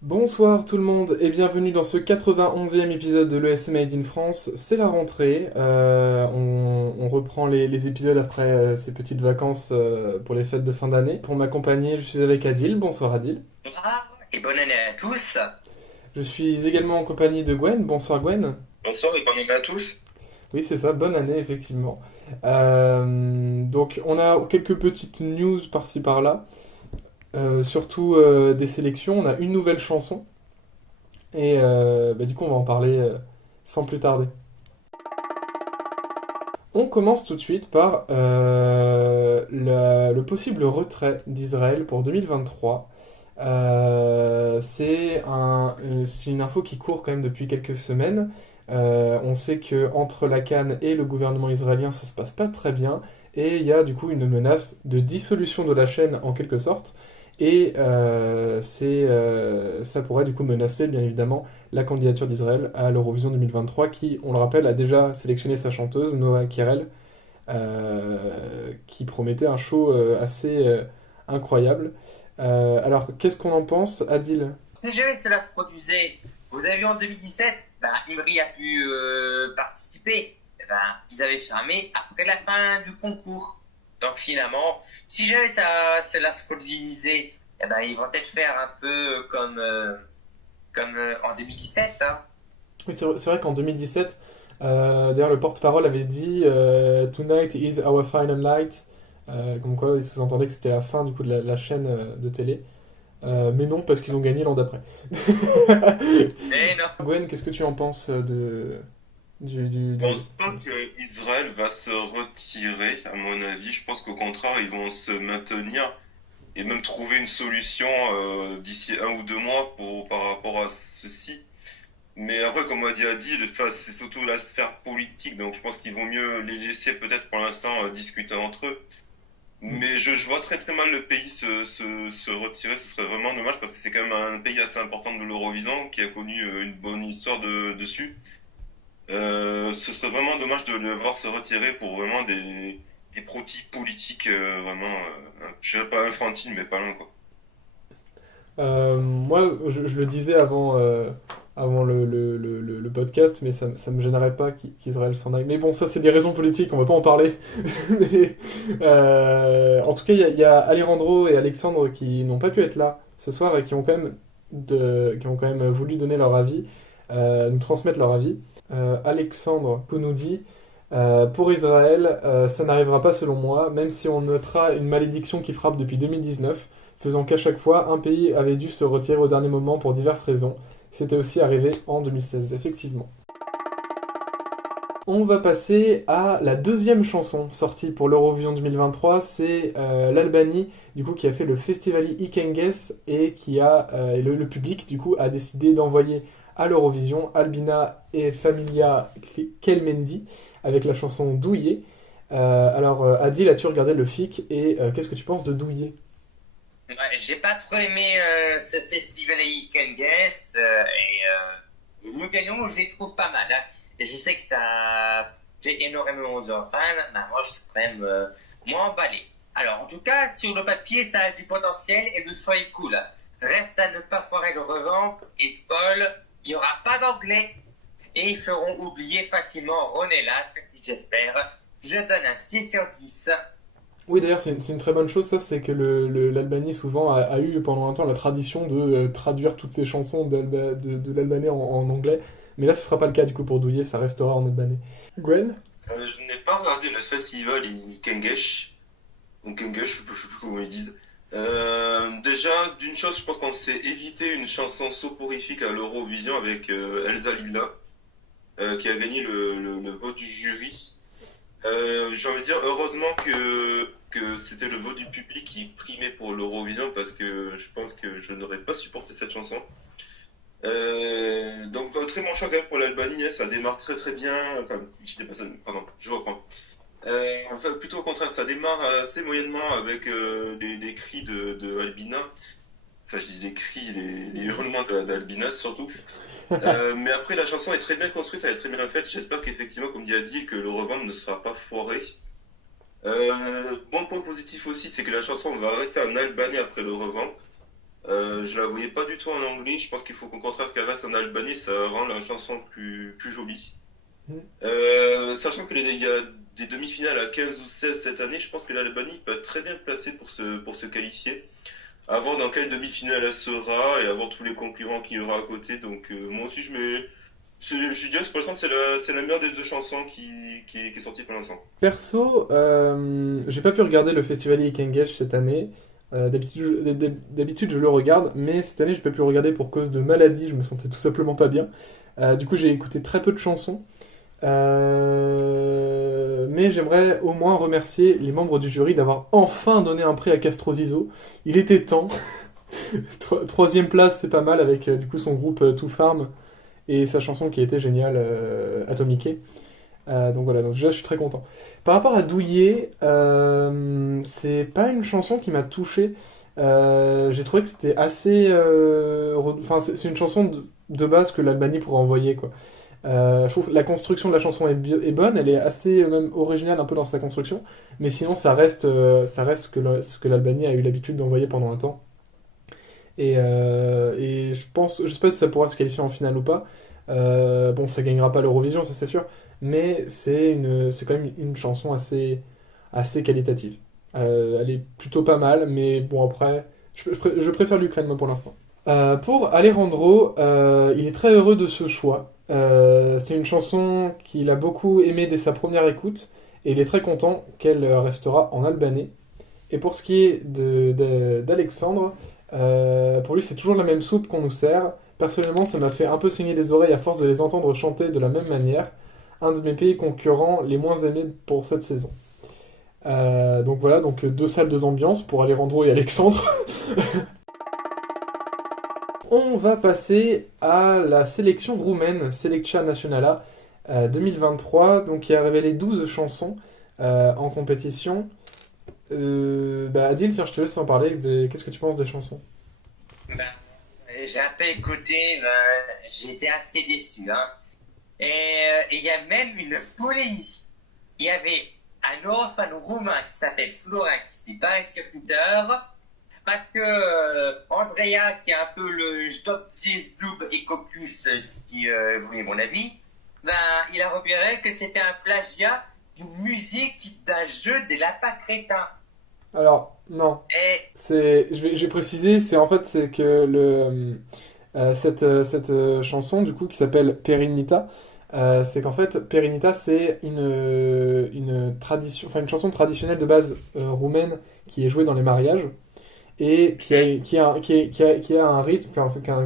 Bonsoir tout le monde et bienvenue dans ce 91e épisode de l'ESC Made in France. C'est la rentrée, on reprend les épisodes après ces petites vacances pour les fêtes de fin d'année. Pour m'accompagner, je suis avec Adil. Bonsoir Adil. Bonsoir et bonne année à tous. Je suis également en compagnie de Gwen. Bonsoir Gwen. Bonsoir et bonne année à tous. Oui c'est ça, bonne année effectivement. Donc on a quelques petites news par-ci par-là. Surtout des sélections, on a une nouvelle chanson et du coup on va en parler sans plus tarder. On commence tout de suite par le possible retrait d'Israël pour 2023. C'est une info qui court quand même depuis quelques semaines. On sait que entre la CAN et le gouvernement israélien ça se passe pas très bien et il y a du coup une menace de dissolution de la chaîne en quelque sorte. Et ça pourrait du coup menacer bien évidemment la candidature d'Israël à l'Eurovision 2023 qui, on le rappelle, a déjà sélectionné sa chanteuse Noah Kirel qui promettait un show assez incroyable. Alors qu'est-ce qu'on en pense, Adil? Si jamais cela se produisait, vous avez vu en 2017, Imri a pu participer. Ils avaient fermé après la fin du concours. Donc finalement, si jamais cela se produisait, ils vont peut-être faire un peu comme en 2017. Hein. Oui, c'est vrai qu'en 2017, d'ailleurs le porte-parole avait dit Tonight is our final night. Comme quoi, il sous-entendait que c'était la fin du coup de la chaîne de télé. Mais non, parce qu'ils ont gagné l'an d'après. Mais non. Gwen, qu'est-ce que tu en penses Je pense pas que Israël va se retirer, à mon avis. Je pense qu'au contraire, ils vont se maintenir et même trouver une solution d'ici 1 ou 2 mois par rapport à ceci. Mais après, comme on a dit Adi, c'est surtout la sphère politique, donc je pense qu'il vaut mieux les laisser peut-être pour l'instant discuter entre eux. Mais je vois très très mal le pays se retirer, ce serait vraiment dommage parce que c'est quand même un pays assez important de l'Eurovision qui a connu une bonne histoire dessus. Ce serait vraiment dommage de le voir se retirer pour vraiment des protis politiques vraiment, je dirais pas infantiles, mais pas loin quoi. Moi, je le disais avant le podcast, mais ça me gênerait pas qu'Israël s'en aille. Mais bon, ça, c'est des raisons politiques, on va pas en parler. Mais, en tout cas, il y a Alejandro et Alexandre qui n'ont pas pu être là ce soir et qui ont quand même voulu donner leur avis, nous transmettre leur avis. Alexandre nous dit pour Israël, ça n'arrivera pas selon moi, même si on notera une malédiction qui frappe depuis 2019, faisant qu'à chaque fois, un pays avait dû se retirer au dernier moment pour diverses raisons. C'était aussi arrivé en 2016, effectivement. On va passer à la deuxième chanson sortie pour l'Eurovision 2023, c'est l'Albanie, du coup, qui a fait le Festivali Ikenges et le public, du coup, a décidé d'envoyer à l'Eurovision Albina et Familia Kelmendi avec la chanson Douillet. Alors, Adil, as-tu regardé le FIC et qu'est-ce que tu penses de Douillet? Ouais, j'ai pas trop aimé ce festival à Ikenges et le gagnant, je les trouve pas mal. Hein. Et je sais que ça fait énormément aux enfants, mais moi je suis quand même moins emballé. Alors en tout cas, sur le papier, ça a du potentiel et le son est cool. Reste à ne pas foirer le revamp et spoil, il n'y aura pas d'anglais et ils feront oublier facilement Ronella, ce qui j'espère. Je donne un 6 sur 10. Oui, d'ailleurs, c'est une très bonne chose, ça, c'est que l'Albanie, souvent, a eu pendant un temps la tradition de traduire toutes ses chansons de l'albanais en anglais. Mais là, ce sera pas le cas, du coup, pour Douillet, ça restera en albanais. Gwen? Je n'ai pas regardé le festival Ikengesh, ou Kengesh, je sais plus comment ils disent. Déjà, d'une chose, je pense qu'on s'est évité une chanson soporifique à l'Eurovision avec Elsa Lilla, qui a gagné le vote du jury. J'ai envie de dire, heureusement que c'était le vote du public qui primait pour l'Eurovision parce que je pense que je n'aurais pas supporté cette chanson. Donc très bon choix quand même pour l'Albanie, hein, ça démarre très très bien. Enfin, pardon, je reprends. Enfin, plutôt au contraire, ça démarre assez moyennement avec les cris de Albina. enfin je dis les cris, les hurlements d'Albina surtout. Mais après la chanson est très bien construite, elle est très bien faite. J'espère qu'effectivement, comme dit Adil, que le revendre ne sera pas foiré. Bon point positif aussi, c'est que la chanson va rester en albanais après le revend. Je la voyais pas du tout en anglais. Je pense qu'il faut qu'au contraire qu'elle reste en albanais, ça rend la chanson plus jolie. Mm. Sachant il y a des demi-finales à 15 ou 16 cette année, je pense que l'Albanie peut être très bien placée pour se qualifier. À voir dans quelle demi-finale elle sera et à voir tous les concurrents qu'il y aura à côté. Donc moi aussi je dirais que pour l'instant c'est la meilleure des deux chansons qui est sortie pour l'instant. Perso, j'ai pas pu regarder le festival Ikengesh cette année. D'habitude, je le regarde, mais cette année, j'ai pas pu le regarder pour cause de maladie. Je me sentais tout simplement pas bien. Du coup, j'ai écouté très peu de chansons. Mais j'aimerais au moins remercier les membres du jury d'avoir enfin donné un prix à Castro Zizo. Il était temps. Troisième place, c'est pas mal avec du coup son groupe Too Farm et sa chanson qui était géniale, Atomique. Donc voilà, donc déjà je suis très content. Par rapport à Douillet, c'est pas une chanson qui m'a touché. J'ai trouvé que c'était assez. Enfin, c'est une chanson de base que l'Albanie pourrait envoyer, quoi. Je trouve que la construction de la chanson est bonne, elle est assez même originale un peu dans sa construction, mais sinon ça reste ce que l'Albanie a eu l'habitude d'envoyer pendant un temps. Et je sais pas si ça pourra se qualifier en finale ou pas. Bon, ça gagnera pas l'Eurovision, ça c'est sûr, mais c'est quand même une chanson assez qualitative. Elle est plutôt pas mal, mais bon après, je préfère l'Ukraine moi pour l'instant. Pour Alejandro, il est très heureux de ce choix. C'est une chanson qu'il a beaucoup aimée dès sa première écoute, et il est très content qu'elle restera en albanais. Et pour ce qui est d'Alexandre, pour lui c'est toujours la même soupe qu'on nous sert. Personnellement, ça m'a fait un peu saigner les oreilles à force de les entendre chanter de la même manière. Un de mes pays concurrents les moins aimés pour cette saison. Donc voilà, donc deux salles, deux ambiances pour Alejandro et Alexandre. On va passer à la sélection roumaine, Selecția Națională 2023, donc qui a révélé 12 chansons en compétition. Adil, tiens, je te laisse en parler. Qu'est-ce que tu penses des chansons? J'ai un peu écouté, j'ai été assez déçu. Hein. Et il y a même une polémique. Il y avait un orphan roumain qui s'appelle Florin qui s'est parlé sur Twitter parce que Andrea, qui est un peu le top 10 double Ecopus, si vous voulez mon avis, il a repéré que c'était un plagiat d'une musique d'un jeu des lapins crétins. Alors, non. Je vais préciser, c'est que cette chanson, du coup, qui s'appelle Perinita, c'est qu'en fait, Perinita, c'est une tradition, enfin une chanson traditionnelle de base roumaine qui est jouée dans les mariages et qui a un rythme,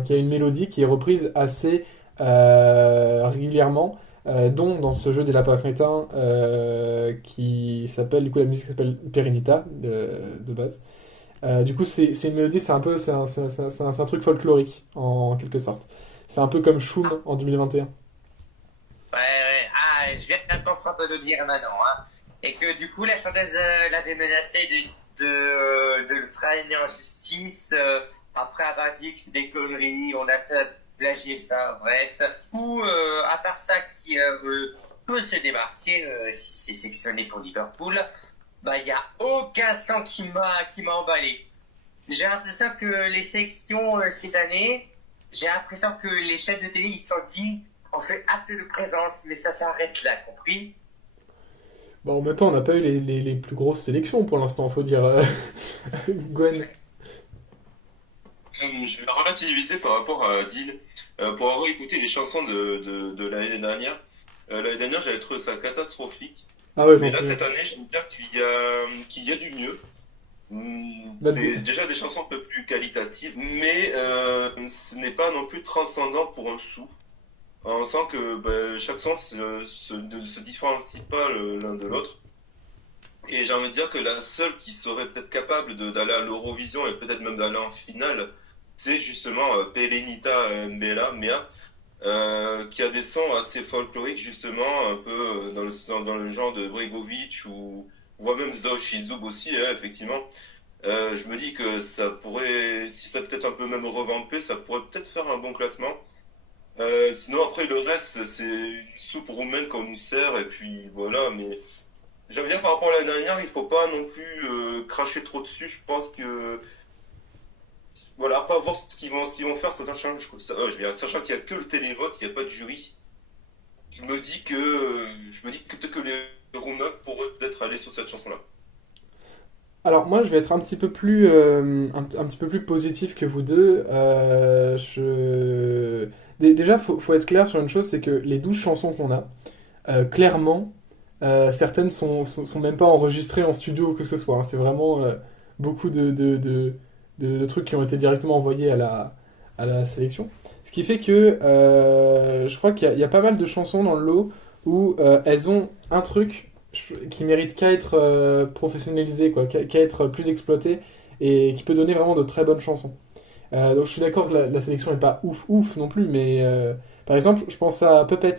qui a une mélodie qui est reprise assez régulièrement. Dont dans ce jeu des lapins crétins qui s'appelle, du coup la musique s'appelle Perinita de base. Du coup c'est une mélodie, c'est un truc folklorique en quelque sorte. C'est un peu comme Shum en 2021. Ouais. Ah, je viens de comprendre de le dire maintenant. Hein. Et que du coup la chanteuse l'avait menacé de le traîner en justice après avoir dit que c'est des conneries, on a plagier ça, bref. Ou à part ça qui peut se démarquer si c'est sélectionné pour Liverpool, il n'y a aucun son qui m'a emballé. J'ai l'impression que les sélections cette année, j'ai l'impression que les chefs de télé ils se sont dit on fait acte de présence, mais ça s'arrête là, compris? En même temps, on n'a pas eu les plus grosses sélections pour l'instant, faut dire. Gwen. Je vais relativiser par rapport à Deal. Pour avoir écouté les chansons de l'année dernière, j'avais trouvé ça catastrophique. Ah ouais, mais là, cette année, je veux dire qu'il y a du mieux. C'est déjà des chansons un peu plus qualitatives, mais ce n'est pas non plus transcendant pour un sou. On sent que chaque son ne se différencie pas l'un de l'autre. Et j'ai envie de dire que la seule qui serait peut-être capable d'aller à l'Eurovision et peut-être même d'aller en finale, c'est justement Pelenita Mea, qui a des sons assez folkloriques justement, un peu dans le genre de Bregovic ou voire même Zosh Zub aussi, effectivement. Je me dis que ça pourrait, si ça peut-être un peu même revampé, ça pourrait peut-être faire un bon classement. Sinon après le reste c'est une soupe roumaine qu'on nous sert et puis voilà. Mais j'aime bien par rapport à la dernière, il faut pas non plus cracher trop dessus. Je pense que voilà, après voir ce qu'ils vont faire, sachant qu'il y a que le télévote, il n'y a pas de jury. Je me dis que peut-être que les Roumains pourraient peut-être aller sur cette chanson-là. Alors moi je vais être un petit peu plus positif que vous deux. Déjà faut être clair sur une chose, c'est que les 12 chansons qu'on a, clairement, certaines sont même pas enregistrées en studio ou que ce soit, hein. C'est vraiment beaucoup de trucs qui ont été directement envoyés à la sélection. Ce qui fait que je crois qu'il y a pas mal de chansons dans le lot où elles ont un truc qui mérite qu'à être professionnalisé, quoi, qu'à être plus exploité et qui peut donner vraiment de très bonnes chansons. Donc je suis d'accord que la sélection n'est pas ouf ouf non plus, mais par exemple, je pense à Puppet,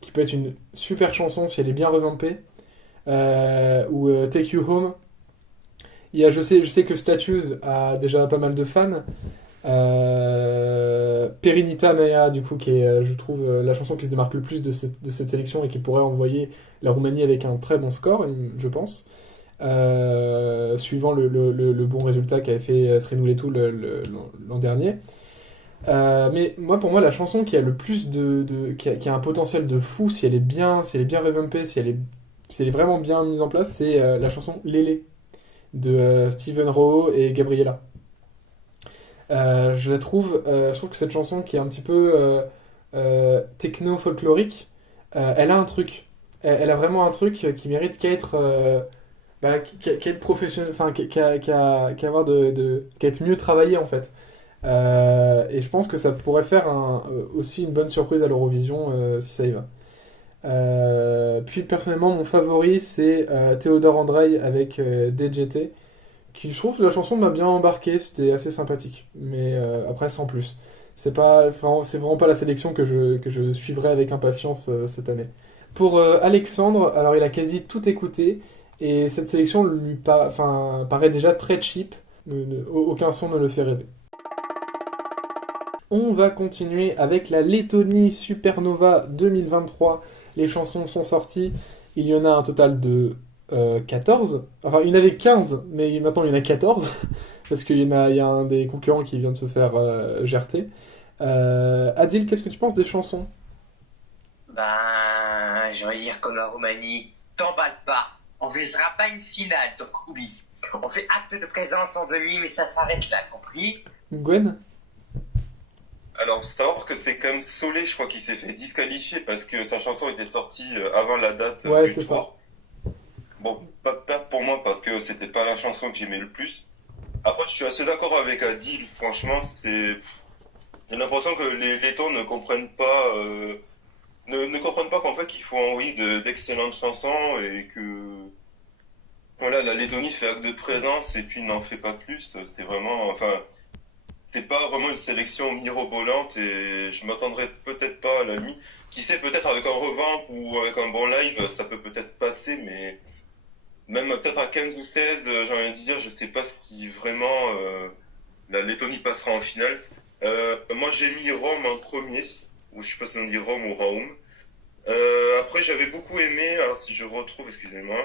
qui peut être une super chanson si elle est bien revampée, ou Take You Home. Je sais que Statues a déjà pas mal de fans. Perinita Mea, du coup, qui est, je trouve, la chanson qui se démarque le plus de cette sélection et qui pourrait envoyer la Roumanie avec un très bon score, je pense. Suivant le bon résultat qu'avait fait Trinouletou l'an dernier. Pour moi, la chanson qui a le plus qui a un potentiel de fou, si elle est bien revampée, si elle est vraiment bien mise en place, c'est la chanson Lélé de Steven Rowe et Gabriella. Je trouve que cette chanson qui est un petit peu techno-folklorique, elle a un truc. Elle a vraiment un truc qui mérite qu'à être, qu'à être professionnel, enfin, qu'à avoir qu'à être mieux travaillé en fait. Et je pense que ça pourrait faire aussi une bonne surprise à l'Eurovision si ça y va. Puis personnellement, mon favori c'est Théodore Andrei avec DGT, qui je trouve que la chanson m'a bien embarqué, c'était assez sympathique. Mais après, sans plus. C'est vraiment pas la sélection que je suivrai avec impatience cette année. Pour Alexandre, alors il a quasi tout écouté, et cette sélection paraît déjà très cheap. Aucun son ne le fait rêver. On va continuer avec la Lettonie Supernova 2023. Les chansons sont sorties. Il y en a un total de 14. Enfin, il y en avait 15, mais maintenant il y en a 14. Parce qu'il y a un des concurrents qui vient de se faire gerter. Adil, qu'est-ce que tu penses des chansons? Ben, je veux dire, comme la Roumanie, t'emballe pas. On visera pas une finale, donc oublie. On fait acte de présence en demi, mais ça s'arrête là, compris? Gwen? Alors, savoir que c'est quand même Solé, je crois, qui s'est fait disqualifier parce que sa chanson était sortie avant la date Ouais, du c'est ça. tour. Bon, pas de perte pour moi parce que c'était pas la chanson que j'aimais le plus. Après, je suis assez d'accord avec Adil. Franchement, j'ai l'impression que les Lettons ne comprennent pas, ne comprennent pas qu'en fait, qu'ils font oui d'excellentes chansons et que voilà, la Lettonie fait acte de présence et puis n'en fait pas plus. C'est vraiment, enfin, c'est pas vraiment une sélection mirobolante et je m'attendrais peut-être pas à la limite. Qui sait, peut-être avec un revamp ou avec un bon live, ça peut peut-être passer, mais même peut-être à 15 ou 16, j'ai envie de dire, je sais pas si vraiment la Lettonie passera en finale. Moi j'ai mis Rome en premier, ou je sais pas si on dit Rome ou Raum. Après j'avais beaucoup aimé, alors si je retrouve, excusez-moi,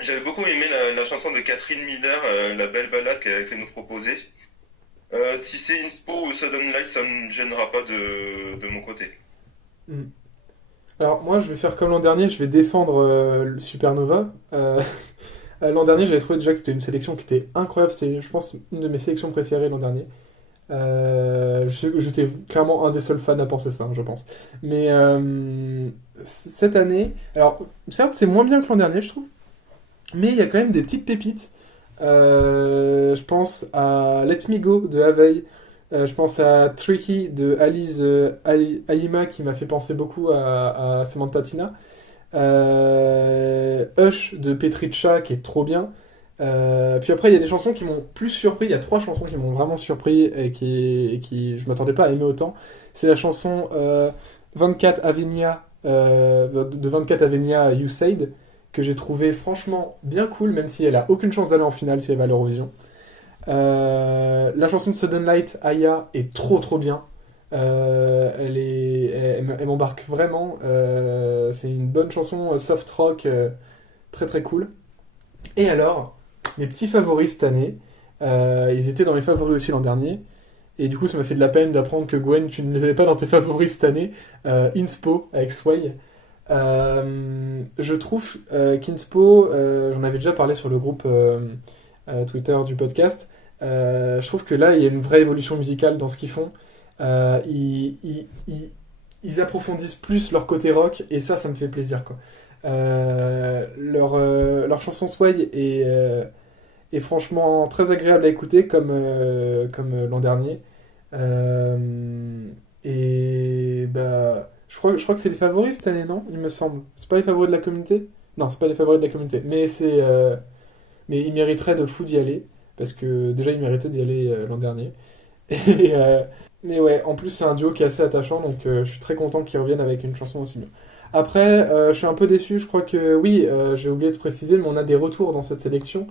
j'avais beaucoup aimé la chanson de Catherine Miller, la belle balade qu'elle nous proposait. Si c'est Inspo ou Sudden Light, ça ne me gênera pas de mon côté. Hmm. Alors moi je vais faire comme l'an dernier, je vais défendre le Supernova. L'an dernier j'avais trouvé déjà que c'était une sélection qui était incroyable, c'était je pense une de mes sélections préférées l'an dernier. J'étais clairement un des seuls fans à penser ça, hein, je pense. Mais cette année, alors certes c'est moins bien que l'an dernier je trouve, mais il y a quand même des petites pépites. Je pense à Let Me Go de Aveil. Je pense à Tricky de Alice Aima qui m'a fait penser beaucoup à Samantha Tina. Hush de Petricha qui est trop bien. Puis après, il y a des chansons qui m'ont plus surpris. Il y a 3 chansons qui m'ont vraiment surpris et qui je m'attendais pas à aimer autant. C'est la chanson 24 Avenia de 24 Avenia You Said, que j'ai trouvé franchement bien cool, même si elle a aucune chance d'aller en finale si elle va à l'Eurovision. La chanson de Sudden Light, Aya, est trop trop bien. Elle m'embarque vraiment. C'est une bonne chanson soft rock, très très cool. Et alors, mes petits favoris cette année, ils étaient dans mes favoris aussi l'an dernier. Et du coup, ça m'a fait de la peine d'apprendre que Gwen, tu ne les avais pas dans tes favoris cette année. Inspo avec Sway. Je trouve qu'Inspo, j'en avais déjà parlé sur le groupe Twitter du podcast. Je trouve que là, il y a une vraie évolution musicale dans ce qu'ils font. Ils approfondissent plus leur côté rock, et ça me fait plaisir, quoi. Leur chanson Sway est franchement très agréable à écouter, comme l'an dernier. Et bah, je crois que c'est les favoris cette année, non? Il me semble. C'est pas les favoris de la communauté? Non, c'est pas les favoris de la communauté. Mais ils mériteraient de fou d'y aller. Parce que déjà, ils méritaient d'y aller l'an dernier. Et, mais ouais, en plus, c'est un duo qui est assez attachant. Donc je suis très content qu'ils reviennent avec une chanson aussi bien. Après, je suis un peu déçu. Je crois que, oui, j'ai oublié de préciser, mais on a des retours dans cette sélection.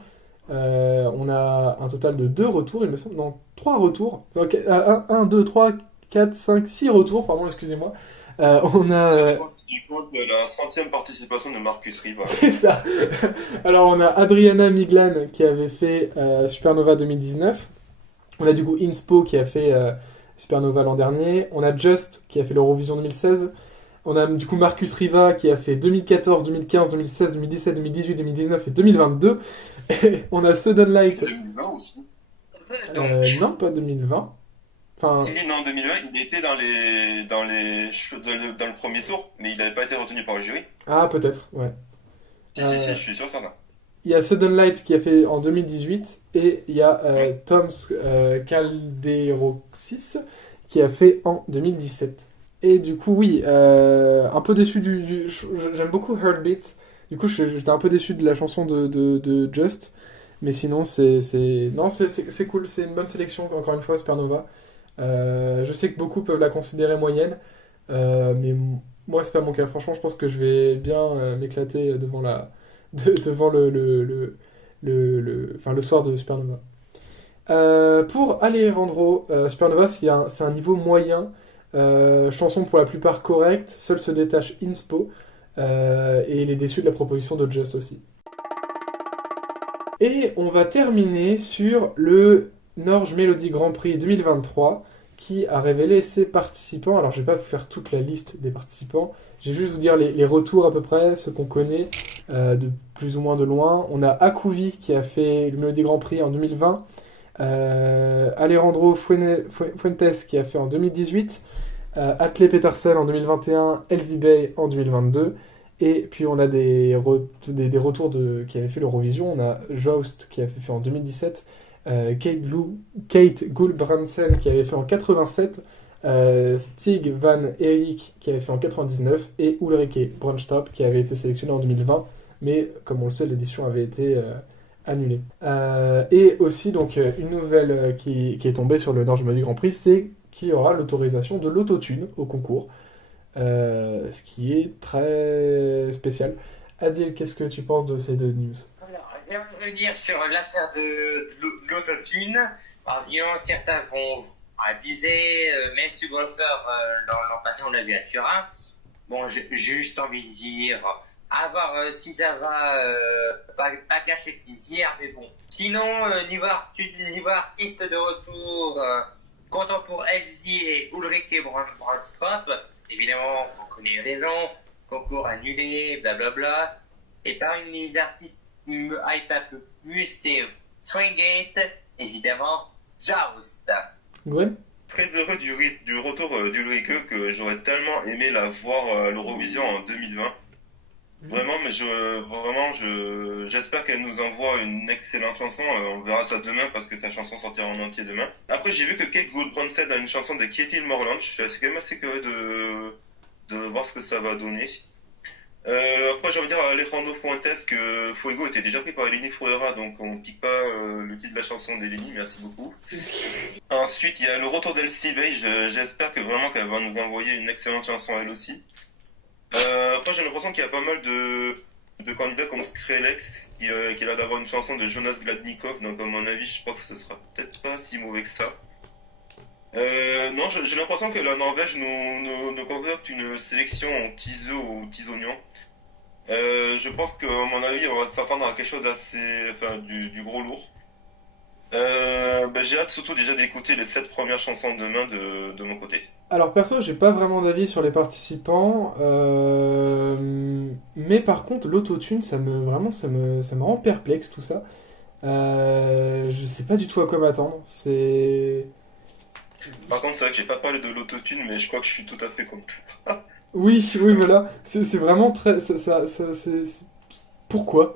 On a un total de 2 retours, il me semble. Non, 3 retours. Ok, 1, 2, 3, 4, 5, 6 retours, pardon, excusez-moi. On a. C'est du compte de la 100e participation de Marcus Riva. C'est ça. Alors, on a Adriana Miglan qui avait fait Supernova 2019. On a du coup Inspo qui a fait Supernova l'an dernier. On a Just qui a fait l'Eurovision 2016. On a du coup Marcus Riva qui a fait 2014, 2015, 2016, 2017, 2018, 2019 et 2022. Et on a Sudden Light. 2020 aussi. Non, pas 2020. Enfin, Si, non, en 2020, il était dans le premier tour, mais il n'avait pas été retenu par le jury. ah, peut-être, ouais. Si, je suis sûr, certain. Il y a Sudden Light qui a fait en 2018 et il y a Toms Calderoxis qui a fait en 2017. Et du coup, oui, un peu déçu j'aime beaucoup Heartbeat. Du coup, j'étais un peu déçu de la chanson de Just. Mais sinon, c'est cool. C'est une bonne sélection, encore une fois, Supernova. Je sais que beaucoup peuvent la considérer moyenne. Mais moi, c'est pas mon cas. Franchement, je pense que je vais bien m'éclater devant le soir de Supernova. Pour Alejandro, Supernova, c'est un niveau moyen. Chanson pour la plupart correcte, seul se détache Inspo, et il est déçu de la proposition de Just aussi. Et on va terminer sur le Norge Melody Grand Prix 2023 qui a révélé ses participants. Alors je vais pas vous faire toute la liste des participants, je vais juste vous dire les retours à peu près, ceux qu'on connaît de plus ou moins de loin. On a Akuvi qui a fait le Melody Grand Prix en 2020, Alejandro Fuentes qui a fait en 2018, Atle Petersen en 2021, Elsie Bay en 2022, et puis on a des retours qui avaient fait l'Eurovision. On a Joust qui a fait en 2017, Kate Gulbrandsen qui avait fait en 87, Stig Van Erik qui avait fait en 99 et Ulrike Brøndstrup qui avait été sélectionné en 2020, mais comme on le sait, l'édition avait été annulée. Et aussi donc une nouvelle qui est tombée sur le Norge Melody Grand Prix, c'est qu'il y aura l'autorisation de l'autotune au concours, ce qui est très spécial. Adil, qu'est-ce que tu penses de ces deux news? Alors, je vais revenir sur l'affaire de l'autotune. Alors, évidemment, certains vont viser, même si Golfer, l'an passé, on l'a vu à Turin. Bon, j'ai juste envie de dire, à voir si ça va pas gâcher le plaisir, mais bon. Sinon, niveau artiste de retour, content pour Elsie et Ulrike Brøndstrup. Évidemment, on connaît les raisons, concours annulé, blablabla. Et parmi les artistes qui me hype un peu plus, c'est Swingate, évidemment, Joust. Gwen? Très heureux du retour d'Ulrike, que j'aurais tellement aimé la voir à l'Eurovision en 2020. Vraiment, mais j'espère qu'elle nous envoie une excellente chanson. On verra ça demain parce que sa chanson sortira en entier demain. Après, j'ai vu que Kate Gulbrandsen a une chanson de Ketil Morland. Je suis quand même assez curieux de voir ce que ça va donner. Après, j'ai envie de dire à Alejandro Fuentes que Fuego était déjà pris par Eleni Fouera, donc on pique pas le titre de la chanson d'Eleni, merci beaucoup. Ensuite, il y a le retour d'Elsie Bay. J'espère que vraiment qu'elle va nous envoyer une excellente chanson elle aussi. Après, j'ai l'impression qu'il y a pas mal de candidats comme Skrillex, qui a l'air d'avoir une chanson de Jonas Gladnikov, donc à mon avis, je pense que ce sera peut-être pas si mauvais que ça. Non, j'ai l'impression que la Norvège nous concocte une sélection en petits œufs ou petits oignons. Je pense qu'à mon avis, on va s'attendre à quelque chose d'assez, enfin, du gros lourd. J'ai hâte surtout déjà d'écouter les 7 premières chansons demain de mon côté. Alors perso, j'ai pas vraiment d'avis sur les participants, mais par contre l'autotune, ça me rend perplexe tout ça. Je sais pas du tout à quoi m'attendre. Par contre, c'est vrai que j'ai pas parlé de l'autotune, mais je crois que je suis tout à fait comme toi. Oui, oui, voilà. C'est vraiment très. Pourquoi?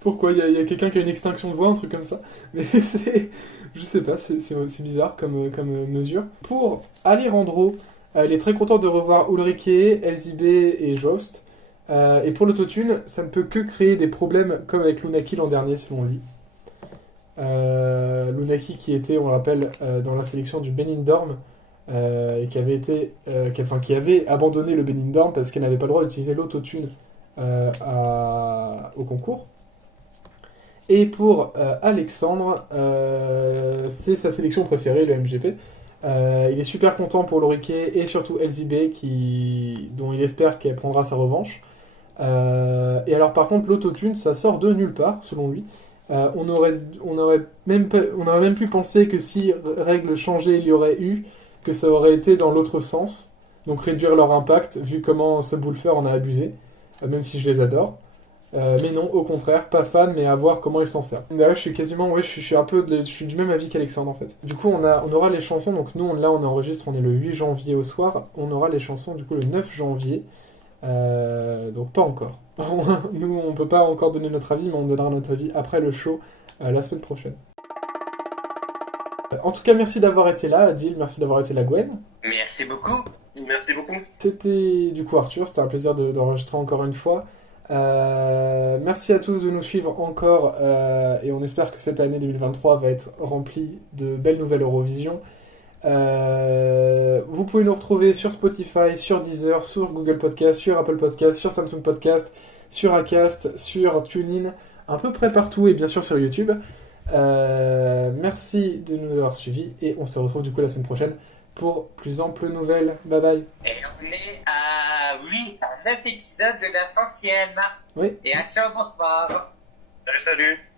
Pourquoi? Il y a quelqu'un qui a une extinction de voix, un truc comme ça. Mais c'est. Je sais pas, c'est bizarre comme mesure. Pour Alejandro, il est très content de revoir Ulrike, LZB et Jost. Et pour l'autotune, ça ne peut que créer des problèmes comme avec Lunaki l'an dernier, selon lui. Lunaki qui était, on le rappelle, dans la sélection du Benidorm. Et qui avait abandonné le Benidorm parce qu'elle n'avait pas le droit d'utiliser l'autotune au concours. Et pour Alexandre, c'est sa sélection préférée, le MGP. Il est super content pour Ulrike et surtout LZB dont il espère qu'elle prendra sa revanche. Et alors par contre l'autotune ça sort de nulle part selon lui. On aurait même pu penser que si règles changées il y aurait eu, que ça aurait été dans l'autre sens, donc réduire leur impact, vu comment Subwoofer en a abusé, même si je les adore. Mais non, au contraire, pas fan, mais à voir comment ils s'en servent. D'ailleurs, je suis quasiment, je suis du même avis qu'Alexandre en fait. Du coup, on aura les chansons, donc nous, là, on enregistre, on est le 8 janvier au soir, on aura les chansons, du coup, le 9 janvier, donc pas encore. Nous, on peut pas encore donner notre avis, mais on donnera notre avis après le show, la semaine prochaine. En tout cas, merci d'avoir été là, Adil, merci d'avoir été là, Gwen. Merci beaucoup. Merci beaucoup. C'était du coup Arthur, c'était un plaisir d'enregistrer encore une fois. Merci à tous de nous suivre encore et on espère que cette année 2023 va être remplie de belles nouvelles Eurovision. Vous pouvez nous retrouver sur Spotify, sur Deezer, sur Google Podcast, sur Apple Podcast, sur Samsung Podcast, sur Acast, sur TuneIn, à peu près partout et bien sûr sur YouTube. Merci de nous avoir suivis et on se retrouve du coup la semaine prochaine pour plus amples nouvelles. Bye bye. Et on est à 9 épisodes de la 100e. Oui. Et à ciao, bonsoir. Salut.